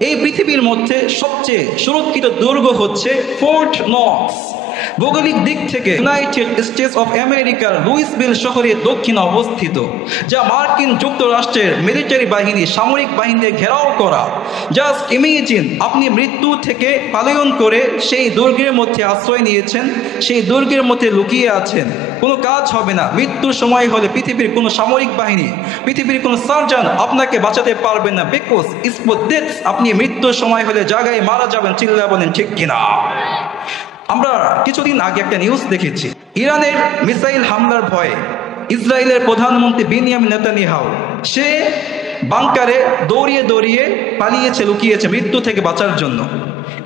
এই পৃথিবীর মধ্যে সবচেয়ে সুরক্ষিত দুর্গ হচ্ছে ফোর্ট নক্স। ভৌগোলিক দিক থেকে ইউনাইটেড স্টেটস অফ আমেরিকার লুইসভিল শহরের দক্ষিণে অবস্থিত, যা মার্কিন যুক্তরাষ্ট্রের মিলিটারি বাহিনী সামরিক বাহিনীতে ঘেরাও করা। জাস্ট ইমেজিন, আপনি মৃত্যু থেকে পালায়ন করে সেই দুর্গের মধ্যে আশ্রয় নিয়েছেন, সেই দুর্গের মধ্যে লুকিয়ে আছেন, কোনো কাজ হবে না। মৃত্যুর সময় হলে পৃথিবীর কোনো সামরিক বাহিনী, পৃথিবীর কোনো সার্জন আপনাকে বাঁচাতে পারবে না, বিকজ স্পট ডেথ। আপনি মৃত্যুর সময় হলে জায়গায় মারা যাবেন। চিল্লা বলেন ঠিক কিনা? আমরা কিছুদিন আগে একটা নিউজ দেখেছি, ইরানের মিসাইল হামলার ভয়ে ইসরায়েলের প্রধানমন্ত্রী বেনিয়ামিন নেতানিয়াহু সে বাংকারে দৌড়িয়ে দৌড়িয়ে পালিয়েছে, লুকিয়েছে মৃত্যু থেকে বাঁচার জন্য।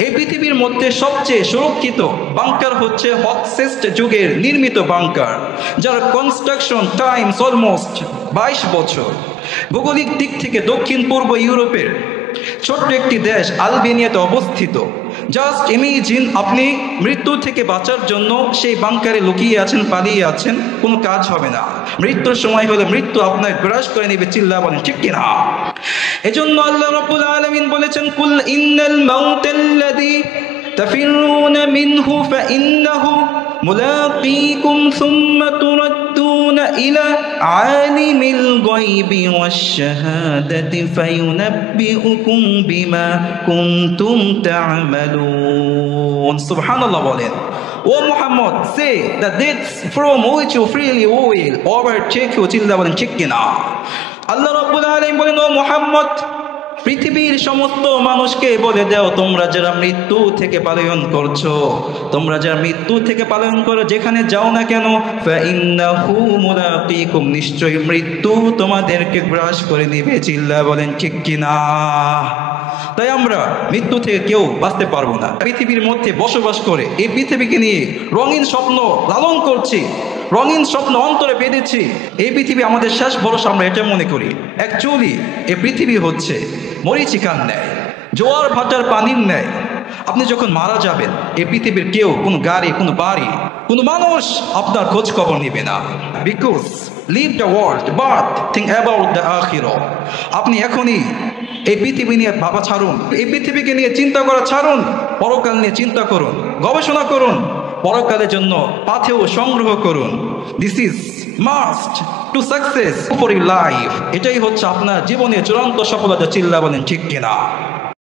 এই পৃথিবীর মধ্যে সবচেয়ে সুরক্ষিত বাংকার হচ্ছে হটসেস্ট যুগের নির্মিত বাংকার, যার কনস্ট্রাকশন টাইমস অলমোস্ট 22 বছর। ভৌগোলিক দিক থেকে দক্ষিণ পূর্ব ইউরোপের ছোট্ট একটি দেশ আলবেনিয়াতে অবস্থিত। জাস্ট ইমেজিন, আপনি মৃত্যু থেকে বাঁচার জন্য সেই বাংকারে লুকিয়ে আছেন, পালিয়ে আছেন, কোনো কাজ হবে না। মৃত্যুর সময় হলে মৃত্যু আপনার গ্রাস করে নেবে। চিল্লা বলেন ঠিক কিনা? এজন্য আল্লাহ রাব্বুল আলামিন বলেছেন, কুল ইন্নাল মাউতাল্লাযী তাফিরুনা মিনহু ফাইন্নাহু মুলাকীকুম সুম্মা তুরাদ্দুনা ইলা আলিমিল গায়বি ওয়াশ শাহাদাতি ফায়ুনাব্বিউকুম বিমা কুনতুম তা'মালুন। সুবহানাল্লাহ বলেন, ও Muhammad, say the deaths from which you freely will overtake you. চিল্লা বলেন ঠিক কিনা? আল্লাহ রাব্বুল আলামিন বলেন, ও মুহাম্মদ, পৃথিবীর সমস্ত মানুষকে বলে দাও, তোমরা যারা মৃত্যু থেকে পালায়ন করছো, তোমরা যারা মৃত্যু থেকে পালায়ন করো, যেখানে যাও না কেন, ফাইন্নাহু মুলাকীকুম, নিশ্চয়ই মৃত্যু তোমাদেরকে গ্রাস করে নেবে। চিল্লা বলেন ঠিক কিনা? তাই আমরা মৃত্যু থেকে কেউ বাঁচতে পারবো না। পৃথিবীর মধ্যে বসবাস করে এই পৃথিবীকে নিয়ে রঙিন স্বপ্ন লালন করছি, রঙিন স্বপ্ন অন্তরে বেঁধেছি। এই পৃথিবী আমাদের শেষ ভরসা, আমরা এটা মনে করি। অ্যাকচুয়ালি এই পৃথিবী হচ্ছে মরীচিকার ন্যায়, জোয়ার ভাটার পানির ন্যায়। আপনি যখন মারা যাবেন, এই পৃথিবীর কেউ, কোনো গাড়ি, কোনো বাড়ি, কোনো মানুষ আপনার খোঁজ খবর নেবে না। Because leave the world but think about the আখিরা। আপনি এখনই এই পৃথিবী নিয়ে ভাবা ছাড়ুন, এই পৃথিবীকে নিয়ে চিন্তা করা ছাড়ুন, পরকাল নিয়ে চিন্তা করুন, গবেষণা করুন, পরকালের জন্য পাথেয় সংগ্রহ করুন। This is must to success for your life. এটাই হচ্ছে আপনার জীবনের চূড়ান্ত সফলতা। চিল্লা বলেন ঠিক কিনা?